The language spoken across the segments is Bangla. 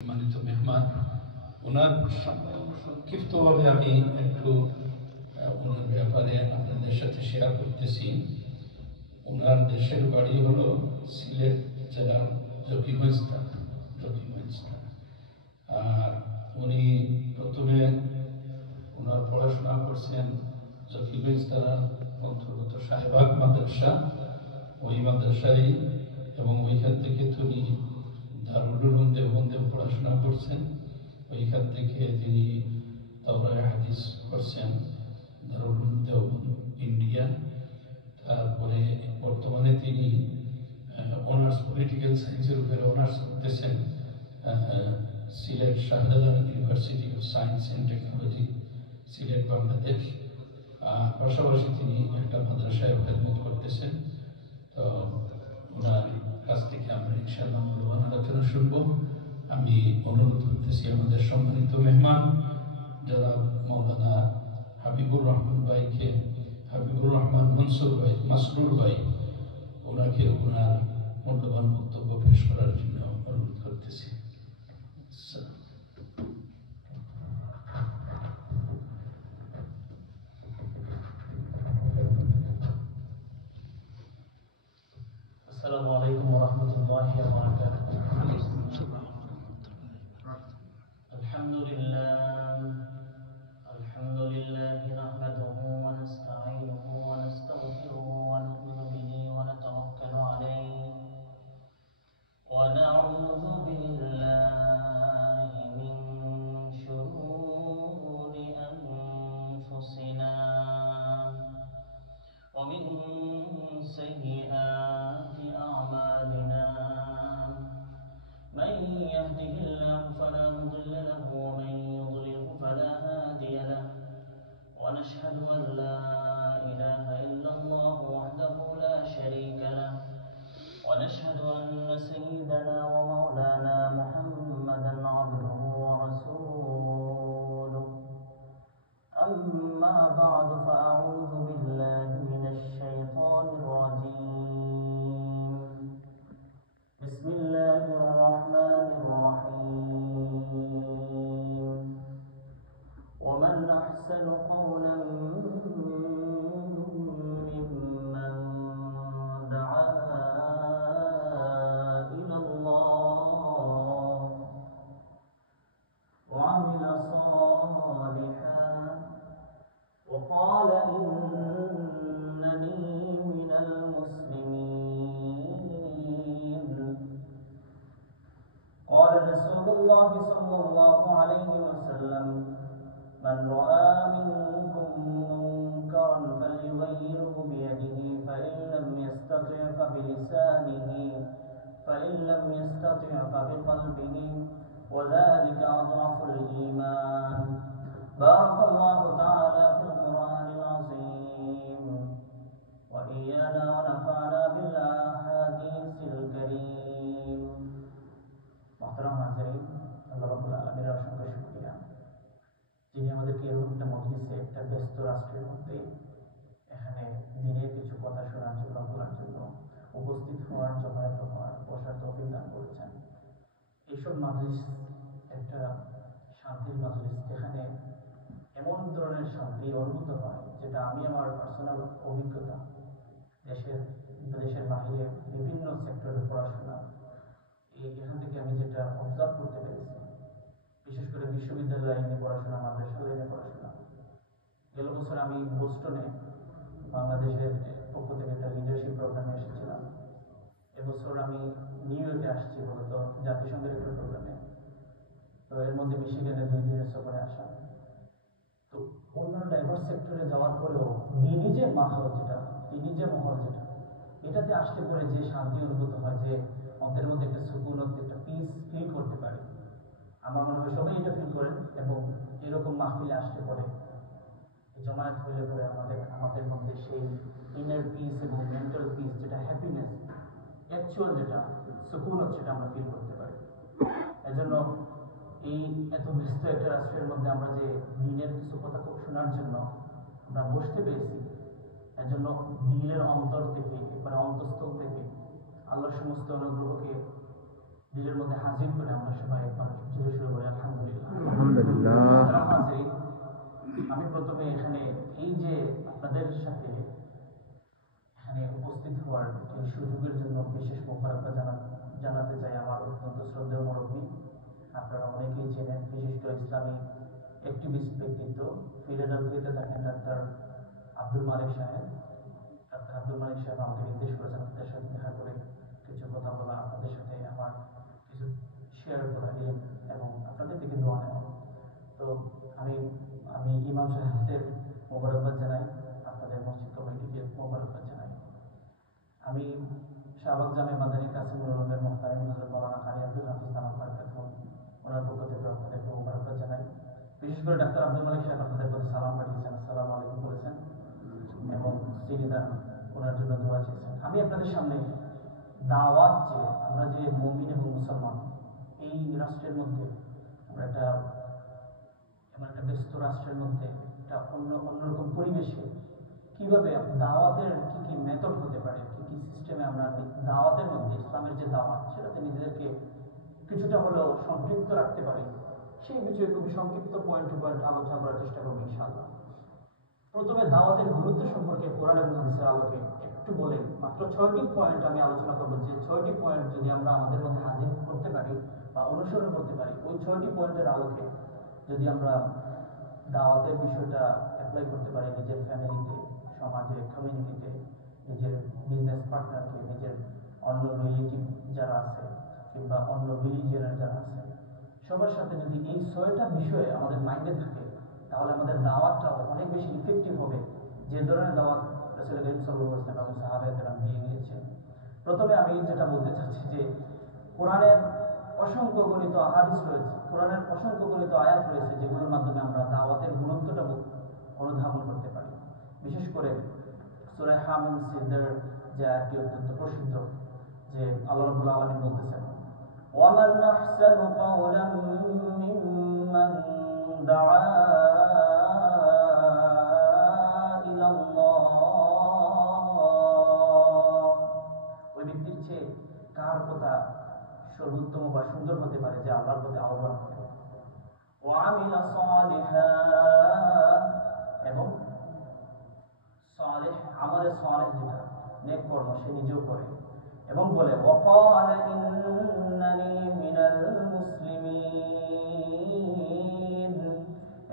সম্মানিত মেহমান, ওনার সংক্ষিপ্তভাবে আমি একটু ওনার ব্যাপারে আপনাদের সাথে শেয়ার করতেছি। ওনার দেশের বাড়ি হলো সিলেট জেলার জকিগঞ্জ থানা। আর উনি প্রথমে ওনার পড়াশোনা করছেন জকিগঞ্জ থানার অন্তর্গত শাহবাগ মাদ্রাসা, ওই মাদ্রাসায়, এবং ওইখান থেকে তিনি দারুল উলুম দেওবন্দে পড়াশোনা করছেন। ওইখান থেকে তিনি দাওরায়ে হাদিস করছেন দারুল উলুম দেওবন্দ ইন্ডিয়া। তারপরে বর্তমানে তিনি অনার্স পলিটিক্যাল সায়েন্সের উপরে অনার্স করতেছেন Sylhet Shahjalal university of science and technology, Sylhet, Bangladesh. পাশাপাশি তিনি একটা মাদ্রাসায় খেদমত করতেছেন। তো ওনার কাছ থেকে আমরা ইনশাআল্লাহ মূল্যবান আলোচনা শুনব। আমি অনুরোধ করতেছি আমাদের সম্মানিত মেহমান জনাব মৌলানা হাবিবুর রহমান ভাইকে, হাবিবুর রহমান মাসরুর ভাই, ওনাকে ওনার মূল্যবান বক্তব্য পেশ করার জন্য অনুরোধ করতেছি। আসসালামু আলাইকুম ওয়া রাহমাতুল্লাহি ওয়া বারাকাতুহু। আলহামদুলিল্লাহি নাহমাদুহু ওয়া নাস্তাঈনুহু ওয়া নাস্তাগফিরুহু ওয়া নু'মিনু বিহি ওয়া নাতাওয়াক্কালু আলাইহি ওয়া না'উযু বিল্লাহি মিন শুরুরি আনফুসিনা ওয়া মিন sayyi'ati a'malina. من يهده الله فلا مضل له ومن يضلل فلا هادي له ونشهد أن لا إله إلا الله وحده لا شريك له ونشهد أن سيدنا ومولانا محمدا عبده ورسوله. أما بعد فأعوذ بالله من الشيطان الرجيم. بسم الله الرحمن الرحيم. ومن أحسن قولا ممن دعا إلى الله وعمل صالحا وقال إنني من المسلمين. قال رسول الله صلى الله عليه وسلم: من رأى منكم منكرا فليغيره بيده فإن لم يستطع فبلسانه فإن لم يستطع فبقلبه وذلك أضعف الإيمان. بارك الله تعالى في القرآن العظيم وإيانا ونفعنا بالأحاديث الكريم. محترم হাজিরিন, আল্লাহ রাব্বুল আলামিনের অসংখ্য শুকরিয়া যিনি আমাদেরকে এরকম একটা মজলিসে, একটা ব্যস্ত রাষ্ট্রের মধ্যে এখানে দিনের কিছু কথা শোনার জন্য, বলার জন্য উপস্থিত হওয়ার, জমায়েত হওয়ার, বসার তৌফিক দান করেছেন। এইসব মজলিস একটা শান্তির মজলিস, যেখানে এমন ধরনের শান্তি অনুভূত হয় যেটা আমি আমার পার্সোনাল অভিজ্ঞতা, দেশের বাহিরে বিভিন্ন সেক্টরে পড়াশোনা, এখান থেকে আমি যেটা অবজার্ভ করতে পেরেছি, বিশেষ করে বিশ্ববিদ্যালয় লাইনে পড়াশোনা, মাদ্রাসা লাইনে পড়াশোনা। গেল বছর আমি বোস্টনে বাংলাদেশের পক্ষ থেকে একটা লিডারশিপ প্রোগ্রামে এসেছিলাম। এবছর আমি নিউ ইয়র্কে আসছি মূলত জাতিসংঘের একটা প্রোগ্রামে। তো এর মধ্যে মিশিগানে 2 দিনের সফরে আসা। তো অন্য ডাইভার্স সেক্টরে যাওয়ার পরেও দিনই যে মহল যেটা, এটাতে আসলে পরে যে শান্তি অনুভূত হয়, যে অন্তরের মধ্যে একটা সুকুন, একটা পিস ফিল করতে পারে, আমার মনে হয় সবাই এটা ফিল করেন। এবং এরকম মাহফিলে আসলে পরে, জমায়েত হইলে পরে আমাদের মধ্যে সেই ইনার পিস এবং মেন্টাল পিস, যেটা হ্যাপিনেস, অ্যাকচুয়াল যেটা সুকুন, সেটা আমরা ফিল করতে পারি। এজন্য এই এত ব্যস্ত একটা রাষ্ট্রের মধ্যে আমরা যে দিনের কিছু কথা শোনার জন্য আমরা বসতে পেরেছি, এজন্য দিলের অন্তর থেকে, এবার অন্তঃস্থল থেকে আল্লাহর সমস্ত অনুগ্রহকে নিজের মধ্যে হাজির করে আমরা সবাই একবার জোরে শুরু করি আলহামদুলিল্লাহ। আলহামদুলিল্লাহ। হাজির, আমি প্রথমে এখানে এই যে আপনাদের সাথে এখানে উপস্থিত হওয়ার এই সুযোগের জন্য বিশেষ মোবারকবাদ জানাতে চাই আমার অত্যন্ত শ্রদ্ধেয় মুরব্বী, আপনারা অনেকেই চেনেন, বিশিষ্ট ইসলামী অ্যাক্টিভিস্ট ব্যক্তিত্ব, ফিলাডেলফিয়াতে থাকেন ডাক্তার আব্দুল মালিক সাহেব। ডাক্তার আব্দুল মালিক সাহেব আমাকে নির্দেশ করেছেন আপনাদের সাথে দেখা করে কিছু কথা বলা, আপনাদের সাথে আমার কিছু শেয়ার করা এবং আপনাদের থেকে দোয়া নেওয়া। তো আমি আমি ইমাম সাহেবদের মোবারকবাদ জানাই, আপনাদের মসজিদ কমিটিকে মোবারকবাদ জানাই। আমি শাহবাগ জামে মাদানী কাসিমুল উলুমের মুহতামিম হযরত মাওলানা কারি আব্দুল হাফিজ দামাত বারাকাতুহু ওনার পক্ষ থেকে আপনাদেরকে মোবারকবাদ জানাই। বিশেষ করে ডাক্তার আব্দুল মালিক সাহেব আপনাদের প্রতি সালাম পাঠিয়েছেন, আসসালামু আলাইকুম বলেছেন এবং সিনিদা ওনার জন্য দোয়া চেয়েছেন। আমি আপনাদের সামনে দাওয়াত, যে আমরা যে মুমিন এবং মুসলমান এই রাষ্ট্রের মধ্যে, আমরা এমন একটা ব্যস্ত রাষ্ট্রের মধ্যে একটা অন্যরকম পরিবেশে কিভাবে দাওয়াতের কি কি মেথড হতে পারে, কি কি সিস্টেমে আমরা দাওয়াতের মধ্যে ইসলামের যে দাওয়াত সেটাতে নিজেদেরকে কিছুটা হলেও সম্পৃক্ত রাখতে পারি, সেই বিষয়ে খুবই সংক্ষিপ্ত পয়েন্ট টু পয়েন্ট আলোচনা করার চেষ্টা করবো ইনশাআল্লাহ। প্রথমে দাওয়াতের গুরুত্ব সম্পর্কে কোরআন এবং হাদিসের আলোকে একটু বলে মাত্র 6টি পয়েন্ট আমি আলোচনা করবো, যে 6টি পয়েন্ট যদি আমরা আমাদের মধ্যে হাজির করতে পারি বা অনুসরণ করতে পারি, ওই 6টি পয়েন্টের আলোকে যদি আমরা দাওয়াতের বিষয়টা অ্যাপ্লাই করতে পারি নিজের ফ্যামিলিতে, সমাজে, কমিউনিটিতে, নিজের বিজনেস পার্টনারকে, নিজের অন্য রিলেটিভ যারা আছে কিংবা অন্য রিলিজিয়নের যারা আছে সবার সাথে যদি এই 6টা বিষয়ে আমাদের মাইন্ডে থাকে, তাহলে আমাদের দাওয়াতটাও অনেক বেশি ইফেক্টিভ হবে, যে ধরনের দাওয়াত রাসূল করিম সাল্লাল্লাহু আলাইহি ওয়াসাল্লাম এবং সাহাবায়ে কেরাম দিয়ে গিয়েছেন। প্রথমে আমি যেটা বলতে চাচ্ছি যে কোরআনের অসংখ্য গণিত হাদিস রয়েছে, কোরআনের অসংখ্য গণিত আয়াত রয়েছে, যেগুলোর মাধ্যমে আমরা দাওয়াতের গুরুত্বটা অনুধাবন করতে পারি। বিশেষ করে সূরা হামিম সিজদার যে আয়াতটি অত্যন্ত প্রসিদ্ধ, যে আল্লাহ রাব্বুল আলামিন বলতেছেন, ওয়ামান আহসানু কাওলাম মিম্মান দাআ ইলাল্লাহ, ওই ব্যক্তির চেয়ে কার কথা সর্বোত্তম বা সুন্দর হতে পারে যে আল্লাহর প্রতি আহ্বান করে, ওয়ামিলা সালিহান, এবং সালেহ আমাদের সালেহ যেটা নেক কর্ম সে নিজেও করে, এবং বলে ওয়াকালা ইন্নানি মিনাল মুসলিমিন,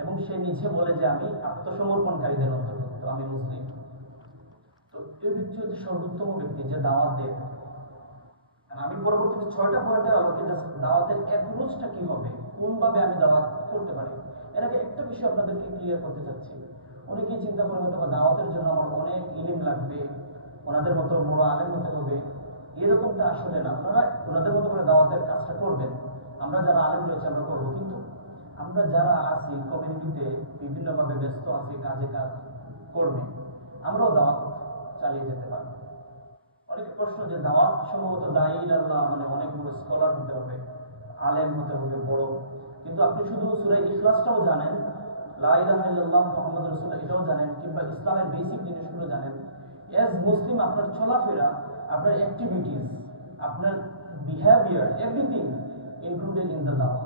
এবং সে নিজে বলে যে আমি আত্মসমর্পণকারীদের অন্তর্ভুক্ত, আমি মুসলিম। তো এই ব্যক্তি হচ্ছে সর্বোত্তম ব্যক্তি যে দাওয়াত দেয়। আমি পরবর্তীতে 6টা পয়েন্টের আলোকে দাওয়াতের অ্যাপ্রোচটা কি হবে, কোনভাবে আমি দাওয়াত করতে পারি, এর আগে একটা বিষয় আপনাদেরকে ক্লিয়ার করতে চাচ্ছি। অনেকেই চিন্তা করে হয়তো দাওয়াতের জন্য আমার অনেক ইলম লাগবে, ওনাদের মতো বড় আলেম হতে হবে, এরকমটা আসলে না। আপনারা ওনাদের মতো করে দাওয়াতের কাজটা করবেন, আমরা যারা আলেম রয়েছে আমরা করবো, কিন্তু আমরা যারা আছি কমিউনিটিতে বিভিন্নভাবে ব্যস্ত আছি, কাজে কাজ করবে, আমরাও দাওয়াত চালিয়ে যেতে পারবো। অনেক প্রশ্ন যে দাওয়াত সম্ভবত দায়ী আল্লাহ মানে অনেক বড় স্কলার হতে হবে, আলেম হতে হবে বড়, কিন্তু আপনি শুধু সূরা ইখলাসটাও জানেন, লা ইলাহা ইল্লাল্লাহ মুহাম্মাদুর রাসূলুল্লাহ এটাও জানেন, কিংবা ইসলামের বেসিক জিনিসগুলো জানেন, এজ মুসলিম আপনার চলাফেরা, আপনার অ্যাক্টিভিটিস, আপনার behaviour, everything included in the দাওয়া।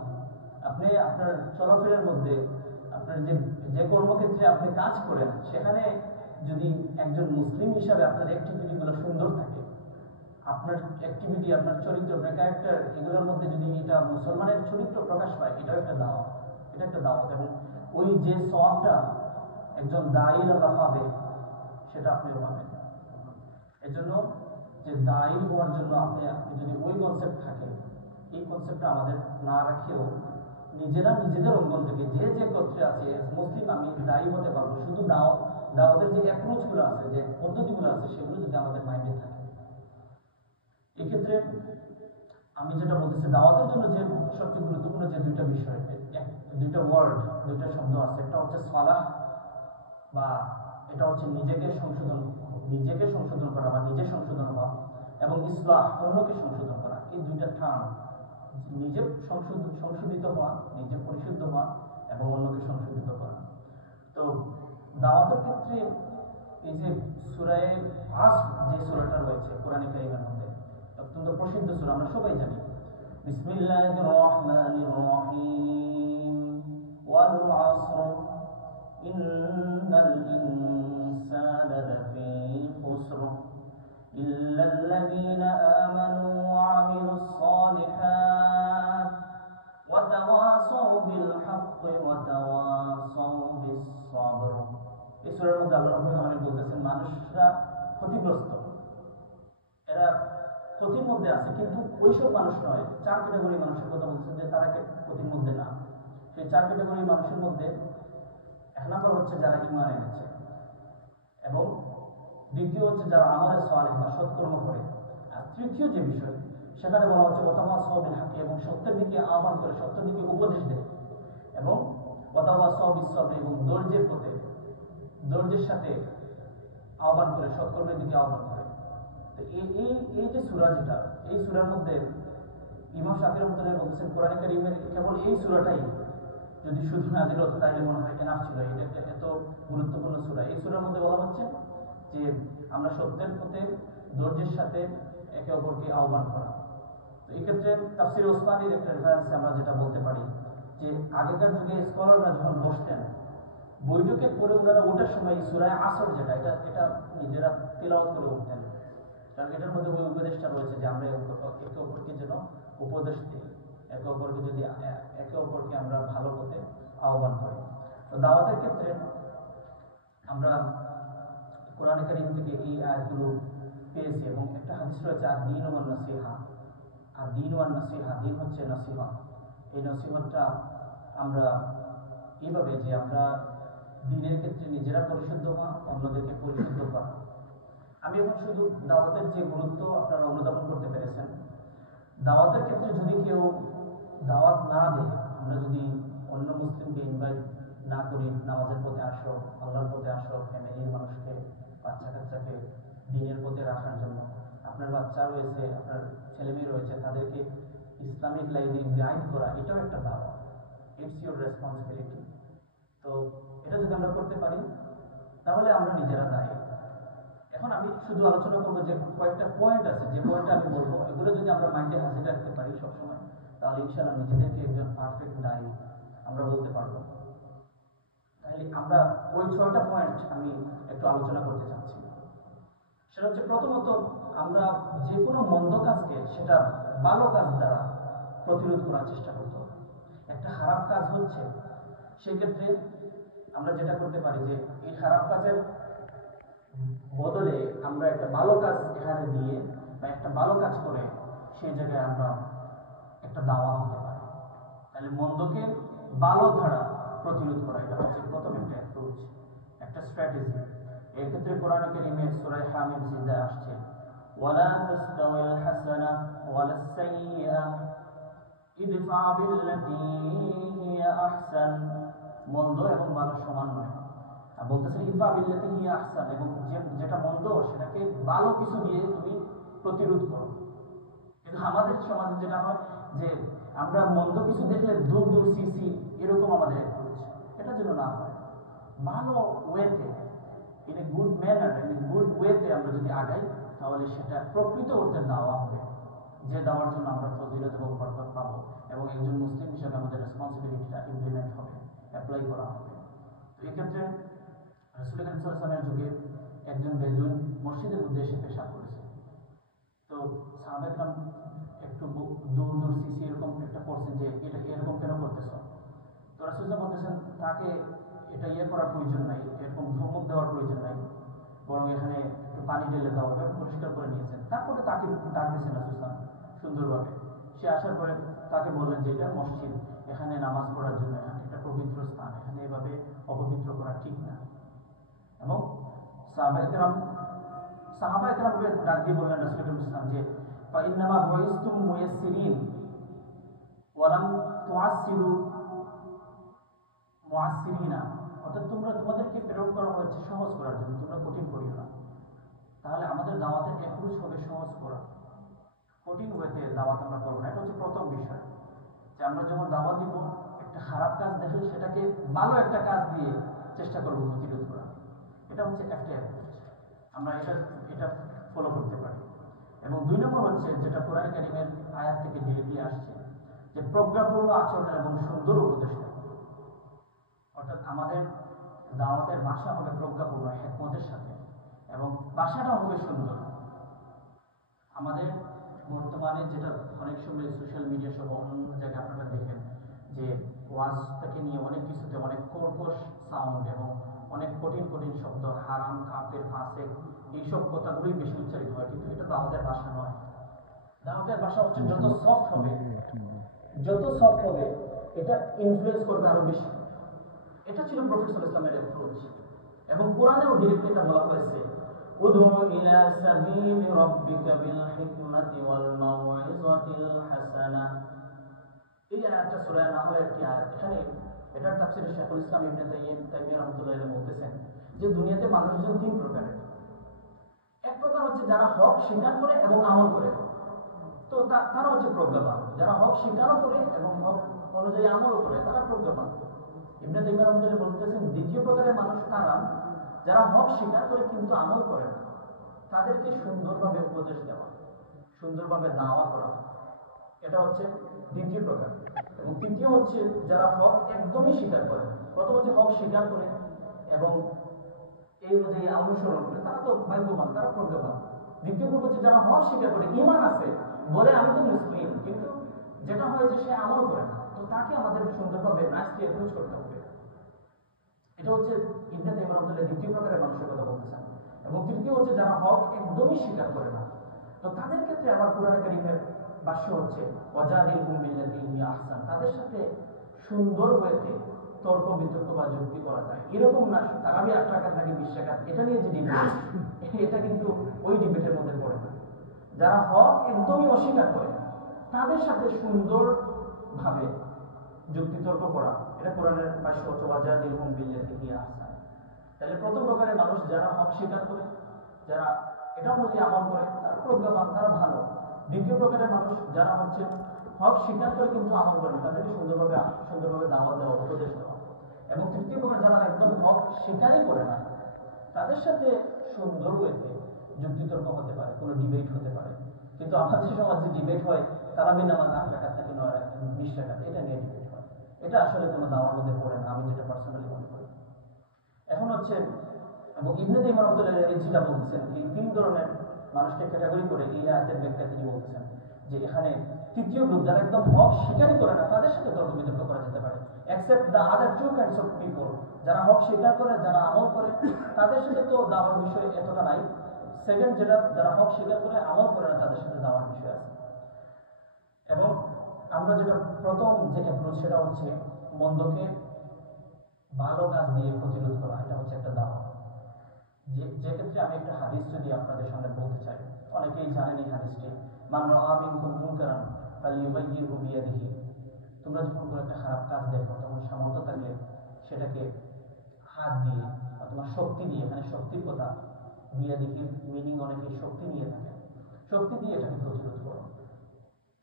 আপনি আপনার চলাফেরার মধ্যে আপনার যে কর্মক্ষেত্রে আপনি কাজ করেন, সেখানে যদি একজন মুসলিম হিসাবে আপনার অ্যাক্টিভিটিগুলো সুন্দর থাকে, আপনার অ্যাক্টিভিটি, আপনার চরিত্র, আপনার ক্যারেক্টার, এগুলোর মধ্যে যদি এটা মুসলমানের চরিত্র প্রকাশ পায়, এটাও একটা দাওয়াত, এটা একটা দাওয়াত। এবং ওই যে সওয়াবটা একজন দায়ী আল্লাহ পাবে, সেটা আপনিও পাবেন। এজন্য যে দায়ী হওয়ার জন্য আপনি যদি ওই কনসেপ্ট থাকে, এই কনসেপ্টটা আমাদের না রাখেও নিজেরা নিজেদের অঙ্গন থেকে যে যে ক্ষেত্রে আছে মুসলিম আমি দায়ী হতে পারবো, শুধু দাওয়াতের যে অ্যাপ্রোচগুলো আছে, যে পদ্ধতিগুলো আছে, সেগুলো যদি আমাদের মাইন্ডে থাকে। এক্ষেত্রে আমি যেটা বলতেছি, দাওয়াতের জন্য যে সবচেয়ে গুরুত্বপূর্ণ যে দুইটা বিষয়, দুইটা ওয়ার্ড, দুইটা শব্দ আছে, একটা হচ্ছে সালাহ, বা এটা হচ্ছে নিজেকে সংশোধন করা বা নিজে সংশোধন হওয়া, এবং ইসলাহ অন্যকে সংশোধন করা। এই দুইটা টার্ম, নিজে সংশোধিত হওয়া, নিজে পরিশুদ্ধ হওয়া এবং অন্যকে সংশোধিত করা। তো দাওয়াতের ক্ষেত্রে এই যে সূরা আসর, যে সূরাটা রয়েছে কোরআনে কারীমের মধ্যে, অত্যন্ত প্রসিদ্ধ সূরা, আমরা সবাই জানি। বিসমিল্লাহির রহমানির রহিম ওয়াল আসর ইন্নাল ইনসানা লাফি খুসর ইল্লাল্লাযীনা আমানু ওয়া আমিলুস সালিহাত ওয়া তাওয়াসাউ বিল হাক্কি ওয়া তাওয়াসাউ বিস সাবর। এই সূরার মধ্যে আল্লাহ রাব্বুল আলামিন বলতেছেন মানুষরা ক্ষতিগ্রস্ত, এরা ক্ষতির মধ্যে আছে, কিন্তু ওইসব মানুষ নয়। 4 ক্যাটাগরি মানুষের কথা বলছেন যে তারা ক্ষতির মধ্যে না। সেই 4 ক্যাটাগরি মানুষের মধ্যে 1 নম্বর হচ্ছে যারা ঈমান এনেছে, এবং দ্বিতীয় হচ্ছে যারা আমালে সালেহ বা সৎকর্ম করে, আর তৃতীয় যে বিষয় সেখানে বলা হচ্ছে ওয়াতাওয়াসাউ বিল হাক্কি, এবং সত্যের দিকে আহ্বান করে, সত্যের দিকে উপদেশ দেয়, এবং ওয়াতাওয়াসাউ বিস সাবর, এবং ধৈর্যের সাথে আহ্বান করে, সৎকর্মের দিকে আহ্বান করে। তো এই যে সূরা, যেটা এই সূরার মধ্যে ইমাম শাফিঈ রাহমাতুল্লাহ বলতেছেন কোরআনে কারীমের কেবল এই সূরাটাই যদি শুধু নাযিল হতো তাহলে মনে হয় এনাফ ছিল। এটা এত গুরুত্বপূর্ণ সূরা। এই সূরার মধ্যে বলা হচ্ছে যে আমরা সত্যের পথে ধৈর্যের সাথে একে অপরকে আহ্বান করা। তো এই ক্ষেত্রে তাফসীর ওসমানীর একটা রেফারেন্সে আমরা যেটা বলতে পারি যে আগেকার যুগে স্কলাররা যখন বসতেন বৈঠকে পড়ে, ওনারা ওঠার সময় সূরা আসর যেটা এটা নিজেরা তিলাওয়াত করে উঠতেন, কারণ এটার মধ্যে ওই উপদেশটা রয়েছে যে আমরা একে অপরকে যেন উপদেশ দিই, একে অপরকে আমরা ভালো পথে আহ্বান করি। তো দাওয়াতের ক্ষেত্রে আমরা কোরআন কারীম থেকে এই আয়াতগুলো পেয়েছি, এবং একটা হাদিস রয়েছে আদ-দীন ওয়ান নাসিহা। আদ-দীন ওয়ান নাসিহা, দিন হচ্ছে নসিহত। এই নসিহতটা আমরা এইভাবে যে আমরা দ্বীনের ক্ষেত্রে নিজেরা পরিশুদ্ধ হওয়া, অন্যদেরকে পরিশুদ্ধ করা। আমি এখন শুধু দাওয়াতের যে গুরুত্ব আপনারা অনুধাবন করতে পেরেছেন। দাওয়াতের ক্ষেত্রে যদি কেউ দাওয়াত না দেয়, আমরা যদি অন্য মুসলিমকে ইনভাইট না করি, নামাজের পথে আসো, আল্লাহর পথে আসো, ফ্যামিলির মানুষকে, বাচ্চা কাচ্চাকে দ্বীনের পথে রাখার জন্য, আপনার বাচ্চা রয়েছে, আপনার ছেলেমেয়ে রয়েছে, তাদেরকে ইসলামিক লাইনে গাইড করা, এটাও একটা দাওয়াত। It's your responsibility. তো এটা যদি আমরা করতে পারি তাহলে আমরা নিজেরা দায়ী। এখন আমি শুধু আলোচনা করবো যে কয়েকটা পয়েন্ট আছে, যে পয়েন্টটা আমি বলবো, এগুলো যদি আমরা মাইন্ডে হাজির রাখতে পারি সবসময়, তাহলে ইনশাআল্লাহ নিজেদেরকে একজন পারফেক্ট দায়ী আমরা বলতে পারবো। তাহলে আমরা ওই 6টা পয়েন্ট আমি একটু আলোচনা করতে চাচ্ছি। সেটা হচ্ছে, প্রথমত আমরা যে কোনো মন্দ কাজকে সেটা ভালো কাজ দ্বারা প্রতিরোধ করার চেষ্টা করতে হবে। একটা খারাপ কাজ হচ্ছে, সেক্ষেত্রে আমরা যেটা করতে পারি যে এই খারাপ কাজের বদলে আমরা একটা ভালো কাজ এখানে দিয়ে বা একটা ভালো কাজ করে সেই জায়গায় আমরা একটা দাওয়া হতে পারি। তাহলে মন্দকে ভালো ধারা প্রতিরোধ করা, এটা হচ্ছে প্রথম একটা অ্যাপ্রোচ, একটা স্ট্র্যাটেজি। এর ক্ষেত্রে কোরআন কারীমের সূরা হামিদ সিজদায় আসছে ওয়ালা তাসতাউল হাসানা ওয়ালাস সাইয়্যিআ ইদফা বিল্লাতী হিয়া আহসান। মন্দ এবং ভালো সমান নয়, আর বলতেছেন ইদফা বিল্লাতী হিয়া আহসান, এবং যেটা মন্দ সেটাকে ভালো কিছু দিয়ে তুমি প্রতিরোধ করো। কিন্তু আমাদের সমাজে যেটা হয় যে আমরা মন্দ কিছু দেখলে দূর দূর সিসি, এরকম আমাদের অ্যাপ্রোচ। এটা যেন না হয়, ভালো ওয়েতে, in a good manner, in a good ওয়েতে আমরা যদি আগাই, তাহলে সেটা প্রকৃত অর্থে দাওয়া হবে, যে দাওয়ার জন্য আমরা ফজিলত এবং বরকত পাবো, এবং একজন মুসলিম হিসেবে আমাদের রেসপন্সিবিলিটিটা ইমপ্লিমেন্ট হবে, অ্যাপ্লাই করা হবে। তো এই ক্ষেত্রে রাসূল কারীম সাল্লাল্লাহু আলাইহি ওয়াসাল্লামের যুগে একজন বেদুইন মসজিদের মধ্যে এসে পেশাব করেছে। তো সাহাবায়ে কেরাম একটু দূর দূর সিসি এরকম একটা করছেন যে এটা এরকম কেন করতেছ। তো রাসূল বলতেছেন তাকে এটা করার প্রয়োজন নাই, এরকম ধমক দেওয়ার প্রয়োজন নাই, বরং এখানে একটু পানি ঢেলে দেওয়া হবে, পরিষ্কার করে নিয়েছেন। তারপরে তাকে ডাক দিয়েছেন রাসূল সুন্দরভাবে। সে আসার পরে তাকে বললেন যে এটা মসজিদ, এখানে নামাজ পড়ার জন্য, এখানে একটা পবিত্র স্থান, এখানে এভাবে অপবিত্র করা ঠিক না। এবং সাহাবায়ে কেরামকে ডাক দিয়ে বললেন রাসূল সাল্লাল্লাহু আলাইহি ওয়াসাল্লাম যে ফাইন্নামা বুইসতুম মুয়াসসিরিন ওয়া লাম তুআসসিরু মুআসসিরিনা, অর্থাৎ তোমাদেরকে প্রেরণ করা হয়েছে সহজ করার জন্য, তোমরা কঠিন করিও না। তাহলে আমাদের দাওয়াতের অ্যাপ্রোচ হবে সহজ করা, কঠিন ওয়েতে দাওয়াত আমরা করবো না। এটা হচ্ছে প্রথম বিষয়, যে আমরা যখন দাওয়াত দিব, একটা খারাপ কাজ দেখলে সেটাকে ভালো একটা কাজ দিয়ে চেষ্টা করবো প্রতিরোধ করা। এটা হচ্ছে একটা অ্যাপ্রোচ, আমরা এটা ফলো করতে পারি। এবং 2 নম্বর হচ্ছে, যেটা কোরআন কারীমের আয়াত থেকে ডিরেক্টলি আসছে, যে প্রজ্ঞাপূর্ণ আচরণ এবং সুন্দর উপদেশ দেওয়া। অর্থাৎ আমাদের দাওয়াতের ভাষা হবে প্রজ্ঞাপূর্ণ হিকমতের সাথে এবং ভাষাটা হবে সুন্দর। আমাদের বর্তমানে যেটা অনেক সময় সোশ্যাল মিডিয়া সহ অন্য জায়গায় আপনারা দেখেন যে ওয়াজটাকে নিয়ে অনেক কিছুতে অনেক কর্কশ সাউন্ড এবং অনেক কঠিন কঠিন শব্দ, হারাম, কাফের, ফাসেক, এইসব কথাগুলোই বেশি উচ্চারিত হয়, কিন্তু এটা দাওয়াতের ভাষা নয়। দাওয়াতের ভাষা হচ্ছে যত সফট হবে এটা ইনফ্লুয়েন্স করবে আরো বেশি। এটা ছিল প্রফেট সাল্লাল্লাহু আলাইহি ওয়াসাল্লামের অ্যাপ্রোচ এবং কোরআনেও ডিরেক্টলি এটা বলা হয়েছে, উদউ ইলা সাবিলি রাব্বিকা বিল হিকমাতি ওয়াল মাউইযাতিল হাসানা। এই আয়াতটা সূরা নাহলের একটি আয়াত। এখানে এটার তাফসীরে শাইখুল ইসলাম ইবনে তাইমিয়া রাহমাতুল্লাহ আলাইহি বলতেছেন যে দুনিয়াতে মানুষজন তিন প্রকারের। এক প্রকার হচ্ছে যারা হক স্বীকার করে এবং আমল করে, তো তারা হচ্ছে প্রজ্ঞাবান। যারা হক স্বীকারও করে এবং হক অনুযায়ী আমলও করে তারা প্রজ্ঞাবান। ইবনে তাইমিয়া রাহমাতুল্লাহ বলতেছেন দ্বিতীয় প্রকারের মানুষ তারা যারা হক স্বীকার করে কিন্তু আমল করে না, তাদেরকে সুন্দরভাবে উপদেশ দেওয়া, সুন্দরভাবে দাওয়া করা, এটা হচ্ছে দ্বিতীয় প্রকার। এবং তৃতীয় হচ্ছে যারা হক একদমই স্বীকার করে। প্রথম হচ্ছে হক স্বীকার করে এবং এই অনুযায়ী অনুসরণ করে, তারা তো ভাগ্যবান, তারা প্রজ্ঞাবান। দ্বিতীয় গ্রুপ হচ্ছে যারা হক স্বীকার করে, ঈমান আছে বলে আমি তো মুসলিম, কিন্তু যেটা হয় যে সে আমল করে না, তো তাকে আমাদের সুন্দরভাবে নাইসলি অ্যাপ্রোচ করতে হবে। এটা হচ্ছে ইবনে তাইমিয়া রাহমাতুল্লাহ দ্বিতীয় প্রকারের মানুষের কথা বলতেছেন। এবং তৃতীয় হচ্ছে যারা হক একদমই স্বীকার করে না, তো তাদের ক্ষেত্রে আমার কোরআনে কারীমের ভাষ্য হচ্ছে ওয়াজাদিলহুম বিল্লাতী হিয়া আহসান। তাদের সাথে সুন্দর ওয়েতে তর্ক বিতর্ক বা যুক্তি করা যায়, এরকম না তারাবি 8 রাকাত নাকি 20 রাকাত এটা নিয়ে যে ডিবেট, এটা কিন্তু ওই ডিবেটের মধ্যে পড়ে না। যারা হক একদমই অস্বীকার করে তাদের সাথে সুন্দরভাবে যুক্তিতর্ক করা, এটা কোরআনের ভাষ্য হচ্ছে ওয়াজাদিলহুম বিল্লাতী হিয়া আহসান। তাহলে প্রথম প্রকারের মানুষ যারা হক স্বীকার করে, যারা এটা অনুযায়ী আমল করে, তারা প্রজ্ঞাবান, তারা ভালো। দ্বিতীয় প্রকারের মানুষ যারা হচ্ছে হক স্বীকার করে কিন্তু আমল করে, তাদেরকে সুন্দরভাবে দাওয়াত দেওয়া, উপদেশ দেওয়া। এবং তৃতীয় প্রকার যারা একদম হক স্বীকারই করে না, তাদের সাথে সুন্দর ওয়েতে যুক্তিতর্ক হতে পারে, কোনো ডিবেট হতে পারে। কিন্তু আমাদের সমাজে ডিবেট হয় তারাবি নামাজ 8 রাকাত থেকে 9 রাকাত 20 রাকাত, এটা নিয়ে ডিবেট হয়। এটা আসলে কোনো দাওয়ার মধ্যে পড়ে না, আমি যেটা পার্সোনালি মনে করি। এখন হচ্ছে এবং ইবনে তাইমিয়া রাহমাতুল্লাহ আলাইহি যেটা বলছেন, এই তিন ধরনের মানুষকে ক্যাটাগরি করে এই আয়াতের ব্যাখ্যা তিনি বলতেছেন যে এখানে তৃতীয় গ্রুপ যারা একদম হক স্বীকারই করে না, তাদের সাথে তর্ক বিতর্ক করা যেতে পারে। Except the other two kinds of people, যারা হক স্বীকার করে, যারা আমল করে, তাদের সাথে তো দাওয়ার বিষয় এতটা নাই। সেকেন্ড যারা হক স্বীকার করে আমল করে না, তাদের সাথে দাওয়ার বিষয় আছে। এবং আমরা যেটা প্রথম যে অ্যাপ্রোচ সেটা হচ্ছে মন্দকে ভালো কাজ দিয়ে প্রতিরোধ করা, এটা হচ্ছে একটা দাওয়া। যে ক্ষেত্রে আমি একটা হাদিস যদি আপনাদের সামনে বলতে চাই, অনেকেই জানেন এই হাদিসটি, মান রাআ মিনকুম মুনকারান ফালিয়ুগাইয়িরহু বিয়াদিহি। তোমরা যখন কোনো একটা খারাপ কাজ দেখো, তখন সামর্থ্য থাকলে সেটাকে হাত দিয়ে বা তোমার শক্তি দিয়ে, এখানে শক্তির কথা, বিয়াদিহির মিনিং অনেকে শক্তি নিয়ে থাকে, শক্তি দিয়ে এটাকে প্রতিরোধ করো।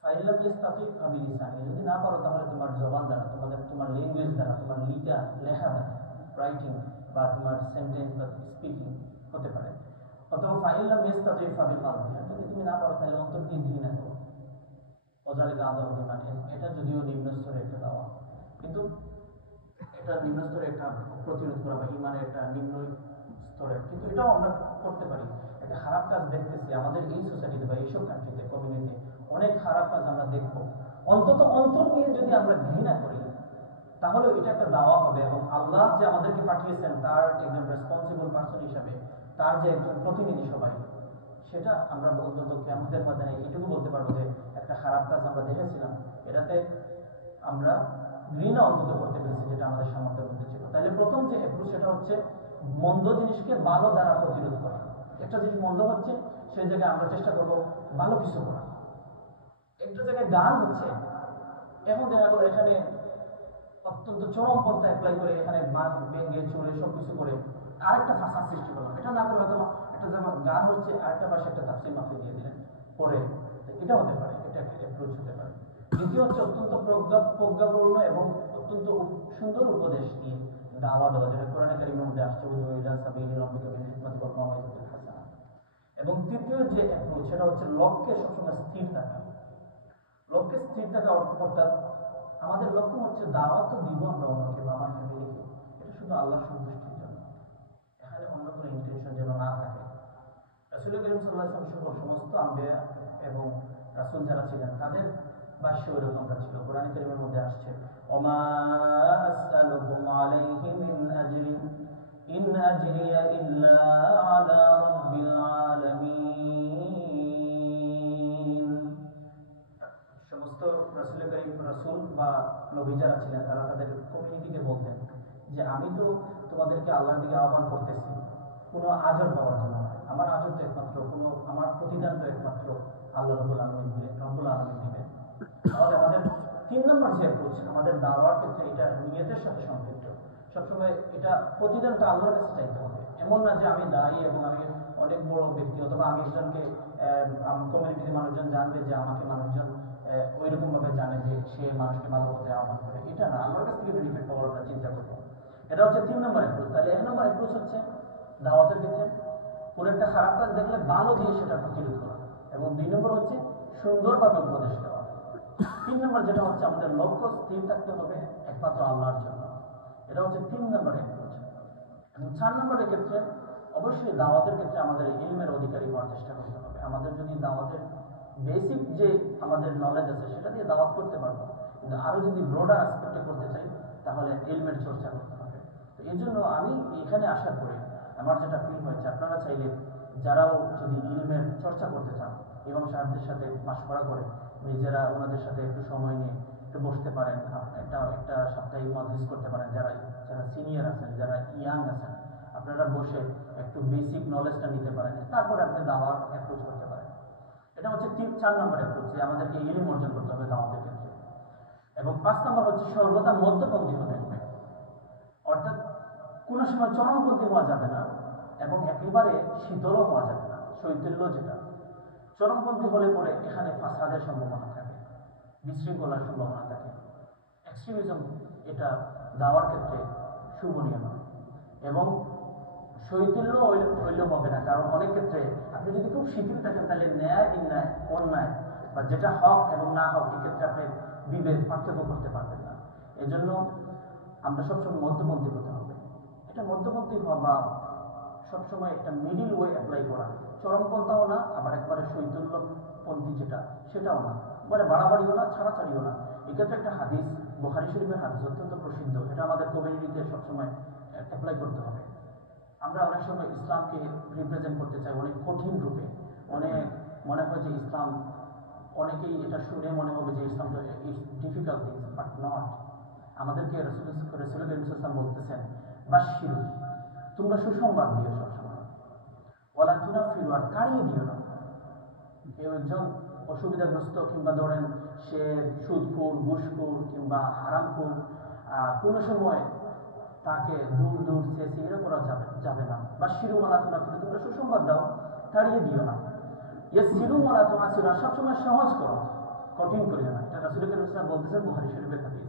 ফাইলাম ইস্তাতিফ ফাবিলিসানি, যদি না পারো তাহলে তোমার জবান দ্বারা, তোমার ল্যাঙ্গুয়েজ দ্বারা, তোমার লেখা দ্বারা, রাইটিং বা তোমার সেন্টেন্স বা স্পিকিং হতে পারে। অথবা ফাইলাম ইস্তাতিফ ফাবিল কলবি, যদি তুমি না পারো তাহলে অন্তর দিয়ে ঘৃণা করো। ওযালিকা আযাবুল ঈমান, এটা যদিও নিম্ন স্তরের একটা দাওয়া, কিন্তু এটা নিম্ন স্তরের একটা প্রতিরোধ করা বা ঈমানের একটা নিম্ন স্তরের, কিন্তু এটাও আমরা করতে পারি। একটা খারাপ কাজ দেখতেছি আমাদের এই সোসাইটিতে বা এইসব কান্ট্রিতে, কমিউনিটিতে অনেক খারাপ কাজ আমরা দেখবো, অন্তত অন্তর নিয়ে যদি আমরা ঘৃণা করি, তাহলে এটা একটা দাওয়া হবে। এবং আল্লাহ যে আমাদেরকে পাঠিয়েছেন তার একজন রেসপন্সিবল পার্সন হিসাবে, তার যে একজন প্রতিনিধি সবাই, সেটা আমরা অন্তত কিয়ামতের ময়দানে এটুকু বলতে পারবো যে একটা খারাপ কাজ আমরা দেখেছিলাম, এটাতে আমরা ঘৃণা অন্তত করতে পেরেছি, যেটা আমাদের সামর্থ্যের মধ্যে ছিল। তাহলে প্রথম যে অ্যাপ্রোচ সেটা হচ্ছে মন্দ জিনিসকে ভালো দ্বারা প্রতিরোধ করা। একটা জিনিস মন্দ হচ্ছে, সেই জায়গায় আমরা চেষ্টা করবো ভালো কিছু করা। একটা জায়গায় গান হচ্ছে, এখন দেখা গেলো এখানে অত্যন্ত চরম পন্থা অ্যাপ্লাই করে এখানে ভেঙে চুরে সবকিছু করে আরেকটা ফাঁসার সৃষ্টি করলাম। এটা না করে হয়তো একটা জায়গায় গান হচ্ছে, আরেকটা পাশে একটা তাফসীর মাহফিল দিয়ে দিলেন পরে, এটা হতে পারে, এটা একটা অ্যাপ্রোচ হতে পারে। দ্বিতীয় হচ্ছে অত্যন্ত প্রজ্ঞাপূর্ণ এবং অত্যন্ত সুন্দর উপদেশ দিয়ে দাওয়া দেওয়া, যেটা কোরআনে কারীমের মধ্যে আসছে, উদউ ইলা সাবিলি রাব্বিকা বিল হিকমাতি ওয়াল মাউইযাতিল হাসানাহ। এবং তৃতীয় যে অ্যাপ্রোচ সেটা হচ্ছে লক্ষ্যে সবসময় স্থির থাকা। লক্ষ্যে স্থির থাকা অর্থাৎ আমাদের লক্ষ্য হচ্ছে দাওয়াত তো দিব আমরা অন্যকে বা আমার ফ্যামিলিকে, এটা শুধু আল্লাহর সন্তুষ্টির জন্য, এখানে অন্য কোনো ইন্টেনশন যেন না থাকে। রাসূল করিম সাল্লাল্লাহু আলাইহি ওয়াসাল্লাম সমস্ত আম্বিয়া এবং রাসূল যারা ছিলেন তাদের ভাষ্য এরকমটা ছিল। কোরআন কারীমের মধ্যে আসছে, ওমা আসআলুকুম আলাইহি মিন আজরিন ইন আজরিয়া ইল্লা আলা রাব্বিল আলামিন। সমস্ত রাসূল বা নবী যারা ছিলেন তারা তাদের কমিউনিটিকে বলতেন যে আমি তো তোমাদেরকে আল্লাহর দিকে আহ্বান করতেছি কোনো আজর পাওয়ার জন্য নয়, আমার আজর তো একমাত্র কোনো আমার প্রতিদান তো একমাত্র আল্লাহ রাব্বুল আলামিন দিবেন। তাহলে আমাদের 3 নম্বর যে অ্যাপ্রোচ আমাদের দাওয়ার ক্ষেত্রে, এটা নিয়তের সাথে সম্পৃক্ত। সবসময় এটা প্রতিদানটা আল্লাহর কাছে চাইতে হবে। এমন না যে আমি দায়ী এবং আমি অনেক বড় ব্যক্তি অথবা আমি একজনকে কমিউনিটির মানুষজন জানবে যে আমাকে মানুষজন ওই রকম ভাবে জানে যে সে মানুষকে ভালো পথে আহ্বান করে, এটা না, আল্লাহর কাছ থেকে বেনিফিট পাওয়ার আমরা চিন্তা করবো। এটা হচ্ছে 3 নম্বর অ্যাপ্রোচ। তাহলে 1 নম্বর অ্যাপ্রোচ হচ্ছে দাওয়াতের ক্ষেত্রে কোনো একটা খারাপ কাজ দেখলে ভালো দিয়ে সেটা প্রতিরোধ করা, এবং 2 নম্বর হচ্ছে সুন্দরভাবে উপদেশ দেওয়া। 3 নম্বর যেটা হচ্ছে আমাদের লক্ষ্য স্থির থাকতে হবে একমাত্র আল্লাহর জন্য, এটা হচ্ছে 3 নম্বর অ্যাপ্রোচ। এবং 4 নম্বরের ক্ষেত্রে অবশ্যই দাওয়াতের ক্ষেত্রে আমাদের ইলমের অধিকারী হওয়ার চেষ্টা করতে হবে। আমাদের যদি দাওয়াতের বেসিক যে আমাদের নলেজ আছে সেটা দিয়ে দাওয়াত করতে পারবো, কিন্তু আরো যদি ব্রডার অ্যাসপেক্টে করতে চাই তাহলে ইলমের চর্চা করতে হবে। তো এই জন্য আমি এখানে আসার পরে আমার যেটা ফিল হয়েছে, আপনারা চাইলে যারাও যদি ইলমের চর্চা করতে চান এবং সাহেবদের সাথে মাশওয়ারা করে নিজেরা ওনাদের সাথে একটু সময় নিয়ে একটু বসতে পারেন, একটা সাপ্তাহিক মজলিস করতে পারেন। যারা যারা সিনিয়র আছেন, যারা ইয়াং আছেন, আপনারা বসে একটু বেসিক নলেজটা নিতে পারেন, তারপরে আপনি দাওয়াত অ্যাপ্রোচ করতে পারেন। এটা হচ্ছে 4 নম্বর অ্যাপ্রোচ, যে আমাদেরকে ইলম অর্জন করতে হবে দাওয়াতের ক্ষেত্রে। এবং 5 নম্বর হচ্ছে সর্বদা মধ্যপন্থী হতে হবে, অর্থাৎ কোনো সময় চরমপন্থী হওয়া যাবে না এবং একেবারে শীতলও হওয়া যাবে না। শৈথিল্য যেটা, চরমপন্থী হলে পরে এখানে ফাসাদের সম্ভাবনা থাকে, বিশৃঙ্খলার সম্ভাবনা থাকে, এক্সট্রিমিজম, এটা দাওয়ার ক্ষেত্রে শুভনীয় নয়। এবং শৈথিল্য হইলেও হবে না, কারণ অনেক ক্ষেত্রে আপনি যদি খুব শিথিল থাকেন তাহলে ন্যায় অন্যায় বা যেটা হক এবং না হক এক্ষেত্রে আপনি বিভেদ পার্থক্য করতে পারবেন না। এজন্য আমরা সবসময় মধ্যপন্থী হতে হবে। এটা মধ্যপন্থী হওয়া বা সবসময় একটা মিডিল ওয়ে অ্যাপ্লাই করা, চরমপন্থাও না আবার একবারে শৈথিল্যপন্থী যেটা সেটাও না, মানে বাড়াবাড়িও না ছাড়াছাড়িও না। এক্ষেত্রে একটা হাদিস, বুখারী শরীফের হাদিস অত্যন্ত প্রসিদ্ধ, এটা আমাদের কমিউনিটিতে সবসময় অ্যাপ্লাই করতে হবে। আমরা অনেক সময় ইসলামকে রিপ্রেজেন্ট করতে চাই অনেক কঠিন রূপে, অনেক মনে হয় যে ইসলাম, অনেকেই এটা শুনে মনে হবে যে ইসলাম তো ডিফিকাল্ট থিংস, বাট নট। আমাদেরকে রাসূল করিম সাল্লাল্লাহু বলতেছেন, বাশশিরু, তোমরা সুসংবাদ দিও সবসময়, ওয়ালা তুনাফিরু, আর কাড়িয়ে দিও না। কেউ একজন অসুবিধাগ্রস্ত কিংবা ধরেন সে সুদখোর, ঘুষখোর কিংবা হারামখোর, কোনো সময় তাকে দূর দূর চেয়ে করা যাবে না। বা শিরু মালা তুনাফিরু, তোমরা সুসংবাদ দাও, তাড়িয়ে দিও না। ইয়াসসিরু ওয়ালা তুআসিরু, সবসময় সহজ করো, কঠিন করিও না। এটা রাসূল করিম সাল্লাল্লাহু আলাইহি ওয়াসাল্লাম বলতেছেন বুখারী শরীফের হাদিস।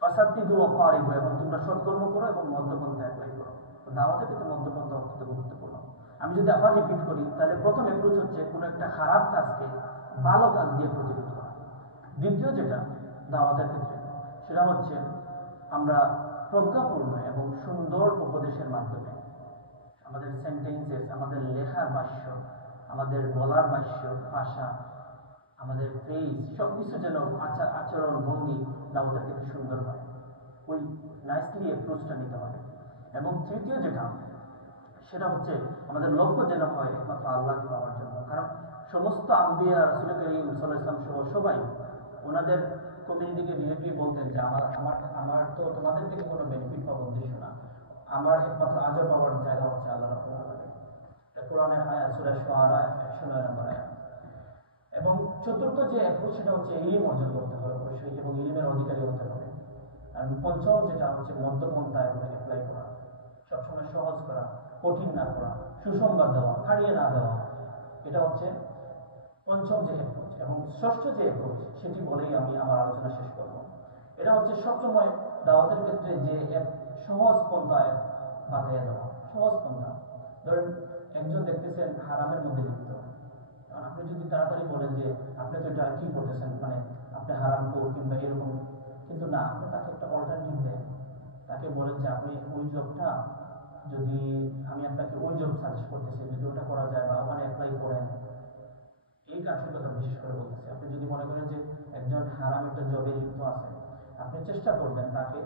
ফাসাদ্দিদু ওয়া কারিবু, এবং তোমরা সৎকর্ম করো এবং মধ্যপন্থা অ্যাপ্লাই করো। তো দাওয়াতের ক্ষেত্রে মধ্যপন্থা অত্যন্ত গুরুত্বপূর্ণ। আমি যদি আবার রিপিট করি তাহলে প্রথম অ্যাপ্রোচ হচ্ছে কোনো একটা খারাপ কাজকে ভালো কাজ দিয়ে প্রতিরোধ করা। দ্বিতীয় যেটা দাওয়াতের ক্ষেত্রে, সেটা হচ্ছে আমরা প্রজ্ঞাপূর্ণ এবং সুন্দর উপদেশের মাধ্যমে আমাদের সেন্টেন্সেস, আমাদের লেখার ভাষ্য, আমাদের বলার ভাষা, আমাদের ফেস, সবকিছু যেন আচরণ ভঙ্গি দাওয়াতের ক্ষেত্রে সুন্দর হয়, ওই নাইসলি অ্যাপ্রোচটা নিতে হবে। এবং তৃতীয় যেটা, সেটা হচ্ছে আমাদের লক্ষ্য যেন হয় একমাত্র আল্লাহকে পাওয়ার জন্য। কারণ সমস্ত আম্বিয়া, রাসূল করিম সাল্লাল্লাহু আলাইহি ওয়াসাল্লাম সহ সবাই ওনাদের কমিউনিটিকে ডিরেক্টলি বলতেন যে আমার তো তোমাদের থেকে কোনো বেনিফিট পাওয়ার উদ্দেশ্য না, আমার একমাত্র আজর পাওয়ার জায়গা হচ্ছে আল্লাহ রাব্বুল আলামিন। এটা কোরআনের আয়াত, সূরা শুআরা 109 নম্বর আয়াত। এবং চতুর্থ যে অ্যাপ্রোচ, সেটা হচ্ছে ইলম অর্জন করতে হবে অবশ্যই, এবং ইলমের অধিকারী হতে হবে। আর পঞ্চম যেটা হচ্ছে মধ্যপন্থা অ্যাপ্লাই করা, সবসময় সহজ করা, কঠিন না করা, সুসংবাদ দেওয়া, হারিয়ে না দেওয়া, এটা হচ্ছে পঞ্চম যে অ্যাপ্রোচ। এবং ষষ্ঠ যে অ্যাপ্রোচ, সেটি বলেই আমি আমার আলোচনা শেষ করব। এটা হচ্ছে সবসময় দাওয়াতের ক্ষেত্রে যে এক সহজ পন্থায় বাঁধিয়ে দেওয়া। সহজ পন্থা, ধরেন একজন দেখতেছেন হারামের মধ্যে লিপ্ত, আপনি আপনি যদি তাড়াতাড়ি বলেন যে আপনি তো এটা কি করতেছেন, মানে আপনি হারাম কর কিংবা এরকম, কিন্তু না, আপনি তাকে একটা অল্টারনেটিভ দেন। তাকে বলেন যে আপনি ওই জবটা, যদি আমি আপনাকে ওই জব সাজেস্ট করতেছি, যদি ওটা করা যায় বা ওখানে অ্যাপ্লাই করেন, এই কাজের কথা বিশেষ করে বলতেছি। আপনি যদি মনে করেন যে একজন হারাম একটা জবে লিপ্ত আছে, আপনি চেষ্টা করবেন তাকে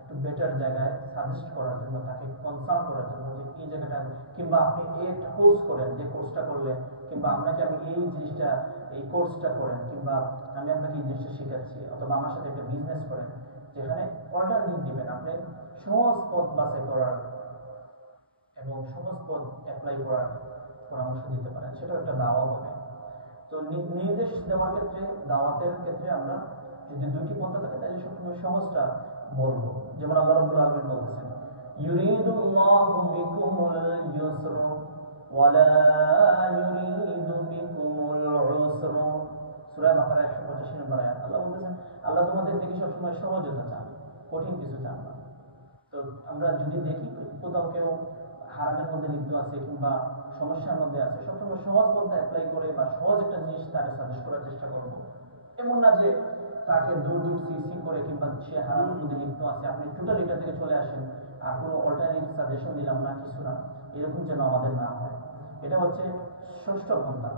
একটু বেটার জায়গায় সাজেস্ট করার জন্য, তাকে কনসাল্ট করার জন্য যে এই জায়গাটা, কিংবা আপনি এই একটা কোর্স করেন, যে কোর্সটা করলে, কিংবা আপনাকে আমি এই জিনিসটা, এই কোর্সটা করেন, কিংবা আমি আপনাকে এই জিনিসটা শেখাচ্ছি, অথবা আমার সাথে একটা বিজনেস করেন, যেখানে অল্টারনেটিভ দিবেন আপনি, সহজ পথ বাছাই করার এবং সহজ পথ অ্যাপ্লাই করার পরামর্শ দিতে পারেন, সেটাও একটা দাওয়া হবে। তো নির্দেশ দেওয়ার ক্ষেত্রে, দাওয়াতের ক্ষেত্রে আমরা যদি দুইটি পন্থা থাকে তাহলে সবসময় সহজটা বলবো। যেমন আল্লাহ রাব্বুল আলামিন বলতেছেন, ইউরিদুল্লাহু বিকুমুল ইউসর ওয়ালা ইউরিদু বিকুমুল উসর। সূরা বাকারা 185 নম্বর আয়াত। আল্লাহ বলতেছেন, আল্লাহ তোমাদের থেকে সবসময় সহজতা চান, কঠিন কিছু চান না। তো আমরা যদি দেখি কোথাও কেউ হারামের মধ্যে লিপ্ত আছে কিংবা সমস্যার মধ্যে আছে, সবসময় সহজ পন্থা অ্যাপ্লাই করে বা সহজ একটা জিনিস তাকে সাজেস্ট করার চেষ্টা করবো। এমন না যে তাকে দূর দূর সিসি করে, কিংবা সে হারামের মধ্যে লিপ্ত আছে আপনি টোটাল এটা থেকে চলে আসেন আর কোনো অল্টারনেটিভ সাজেশন দিলাম না, কিছু না, এরকম যেন আমাদের না হয়। এটা হচ্ছে ষষ্ঠ পন্থা,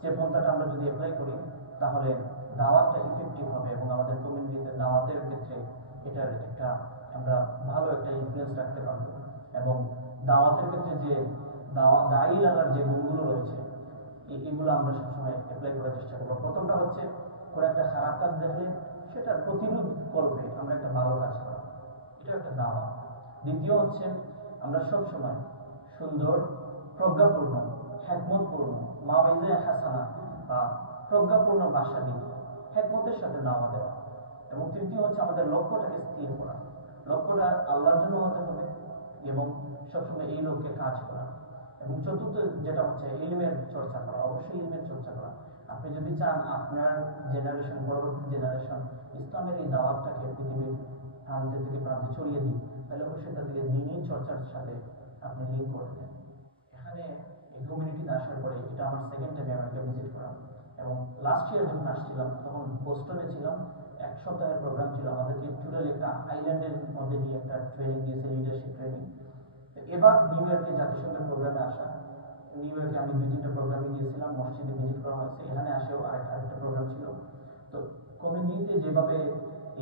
যে পন্থাটা আমরা যদি অ্যাপ্লাই করি তাহলে দাওয়াতটা ইফেক্টিভ হবে এবং আমাদের কমিউনিটিতে দাওয়াতের ক্ষেত্রে এটার একটা আমরা ভালো একটা ইনফ্লুয়েন্স রাখতে পারবো। এবং দাওয়াতের ক্ষেত্রে যে দায়ী লাগার যে গুণগুলো রয়েছে, এগুলো আমরা সবসময় অ্যাপ্লাই করার চেষ্টা করবো। প্রথমটা হচ্ছে কোনো একটা খারাপ কাজ দেখলে সেটার প্রতিরোধ করবে আমরা একটা ভালো কাজ করা, এটা একটা দাওয়া। দ্বিতীয় হচ্ছে আমরা সবসময় সুন্দর, প্রজ্ঞাপূর্ণ, হ্যাকমতপূর্ণ, মাওয়াইজে হাসানা বা প্রজ্ঞাপূর্ণ ভাষা দিয়ে হ্যাকমতের সাথে দাওয়া দেওয়া। এবং তৃতীয় হচ্ছে আমাদের লক্ষ্যটাকে স্থির করা, লক্ষ্যটা আল্লাহর জন্য হতে হবে এবং সবসময় এই লক্ষ্যে কাজ করা। এবং চতুর্থ যেটা হচ্ছে ইলমের চর্চা করা, অবশ্যই ইলমের চর্চা করা। আপনি যদি চান আপনার জেনারেশন, পরবর্তী জেনারেশন ইসলামের এই দাওয়াতটাকে পৃথিবীর প্রান্তে থেকে প্রান্তে ছড়িয়ে দিই, তাহলে অবশ্যই তাদেরকে দ্বীনি চর্চার সাথে আপনি লিঙ্ক করে দেন। এখানে এই কমিউনিটিতে আসার পরে, এটা আমার সেকেন্ড টাইম আমেরিকা ভিজিট করা, এবং লাস্ট ইয়ার যখন আসছিলাম তখন বোস্টনে ছিলাম, এক সপ্তাহের প্রোগ্রাম ছিল, আমাদেরকে টোটালি একটা আইল্যান্ডের মধ্যে নিয়ে একটা ট্রেনিং দিয়েছে, লিডারশিপ ট্রেনিং। এবার নিউ ইয়র্কে জাতিসংঘের প্রোগ্রামে আসা, নিউ ইয়র্কে আমি 2-3টা প্রোগ্রামে গিয়েছিলাম, মসজিদে ভিজিট করা হয়েছে, এখানে আসেও আরেকটা প্রোগ্রাম ছিল। তো কমিউনিটিতে যেভাবে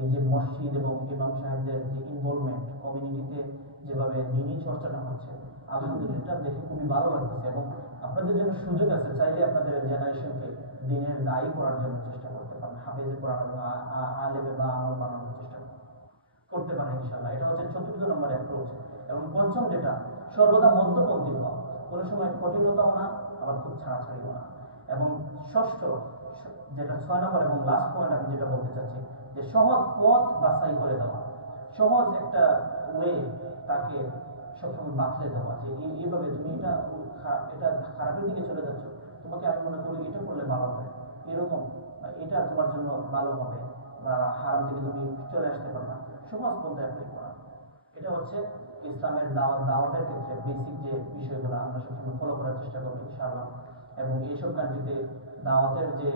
এই যে মসজিদ এবং ইমাম সাহেবদের যে ইনভলভমেন্ট, কমিউনিটিতে যেভাবে দ্বীনি চর্চাটা হচ্ছে, আলহামদুলিল্লাহ দেখে খুবই ভালো লাগতেছে। এবং আপনাদের জন্য সুযোগ আছে, চাইলে আপনাদের জেনারেশনকে দ্বীনের দায়ী করার জন্য চেষ্টা করতে পারেন, হাফেজে কোরআন এবং আলেমে বা আমল বানানোর চেষ্টা করতে পারেন ইনশাআল্লাহ। এটা হচ্ছে চতুর্থ নম্বর অ্যাপ্রোচ। এবং পঞ্চম যেটা, সর্বদা মধ্যপন্থী হওয়া, কোনো সময় কঠিনতাও না আবার খুব ছাড়াছাড়িও না। এবং ষষ্ঠ যেটা 6 নম্বর এবং লাস্ট পয়েন্ট আমি যেটা বলতে চাচ্ছি, যে সহজ পথ বাছাই করে দেওয়া, সহজ একটা ওয়ে তাকে সবসময় বাতলে দেওয়া, যে এইভাবে তুমি এটা খারাপের দিকে চলে যাচ্ছ, তোমাকে আমি মনে করি এটা করলে ভালো হয়, এরকম, এটা তোমার জন্য ভালো হবে, বা হারাম থেকে তুমি চলে আসতে পারবে, সহজ পন্থা অ্যাপ্লাই করা। এটা হচ্ছে ইসলামের দাওয়াতের ক্ষেত্রে বেসিক যে বিষয়গুলো আমরা সবসময় ফলো করার চেষ্টা করবো ইনশাআল্লাহ। এবং এইসব কান্ট্রিতে দাওয়াতের যে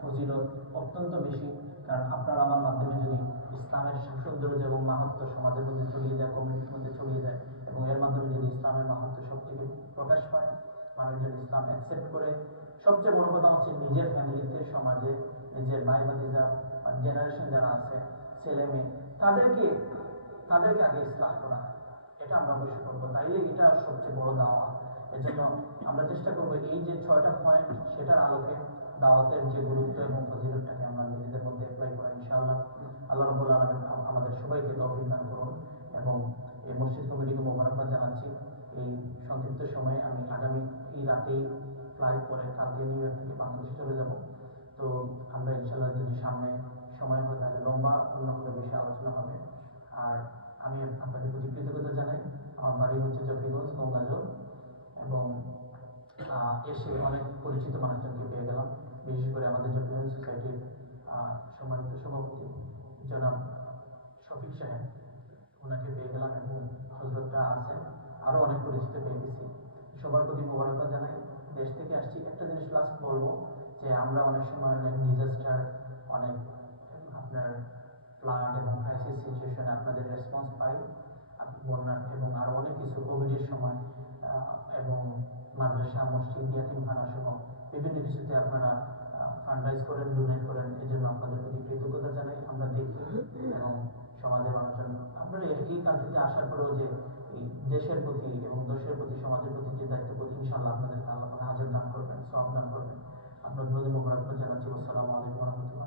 ফজিলত অত্যন্ত বেশি, কারণ আপনার আমার মাধ্যমে যদি ইসলামের সৌন্দর্য এবং মাহাত্ম্য সমাজের মধ্যে ছড়িয়ে যায়, কমিউনিটির মধ্যে ছড়িয়ে যায়, এবং এর মাধ্যমে যদি ইসলামের মাহাত্ম্য সব থেকে প্রকাশ পায়, মানুষজন ইসলাম অ্যাকসেপ্ট করে, সবচেয়ে বড় কথা হচ্ছে নিজের ফ্যামিলিতে, সমাজে, নিজের ভাই ভাতিজা জেনারেশন যারা আছে, ছেলে মেয়ে, তাদেরকে তাদেরকে আগে ইসলাম করা, এটা আমরা অবশ্যই করবো, তাইলে এটা সবচেয়ে বড় দাওয়া। এজন্য আমরা চেষ্টা করবো এই যে 6টা পয়েন্ট, সেটার আলোকে দাওয়াতের যে গুরুত্ব এবং ফজিলতটাকে আমরা নিজেদের মধ্যে অ্যাপ্লাই করা ইনশাআল্লাহ। আল্লাহ রাব্বুল আলামিন আমাদের সবাইকে তৌফিক দান করুন। এবং এই মসজিদ কমিটিকে মোবারকবাদ জানাচ্ছি। এই সংক্ষিপ্ত সময়ে আমি আগামী এই রাতেই ফ্লাইট করে কালকে নিউ ইয়র্ক থেকে বাংলাদেশে চলে যাব। তো আমরা ইনশাআল্লাহ যদি সামনে সময় হয় তাহলে লম্বা অন্য কোনো বিষয়ে আলোচনা হবে। আর আমি আপনাদের প্রতি কৃতজ্ঞতা জানাই। আমার বাড়ি হচ্ছে জকিগঞ্জ, গঙ্গাজল, এবং এসে অনেক পরিচিত মানুষজনকে পেয়ে গেলাম, বিশেষ করে আমাদের জকিগঞ্জ সোসাইটির সম্মানিত সভাপতি জনাব শফিক সাহেব, ওনাকে পেয়ে গেলাম, এবং হজরতরা আছেন, আরও অনেক পরিচিত পেয়ে গেছি। সবার প্রতি মোবারকবাদ জানাই। দেশ থেকে আসছি, একটা জিনিস লাস্ট বলবো, যে আমরা অনেক সময় অনেক ডিজাস্টার, অনেক আপনার ফ্লাড এবং ক্রাইসিস সিচুয়েশনে আপনাদের রেসপন্স পাই, বন্যার এবং আরও অনেক কিছু কোভিডের সময় এবং মাদ্রাসা, মসজিদ, ইয়াতিমখানা সহ বিভিন্ন কিছুতে আপনারা ফান্ডরাইজ করেন, ডোনেট করেন। এই জন্য আপনাদের প্রতি কৃতজ্ঞতা জানাই। আমরা দেখি এবং সমাজের মানুষজন আপনারা এই কান্ট্রিতে আসার পরেও যে এই দেশের প্রতি এবং দেশের প্রতি, সমাজের প্রতি যে দায়িত্ববোধ, ইনশাআল্লাহ আপনাদের আল্লাহ আজর দান করবেন, সওয়াব দান করবেন। আপনাদের মোবারকবাদ জানাচ্ছি। আসসালামু আলাইকুম ওয়া রাহমাতুল্লাহ।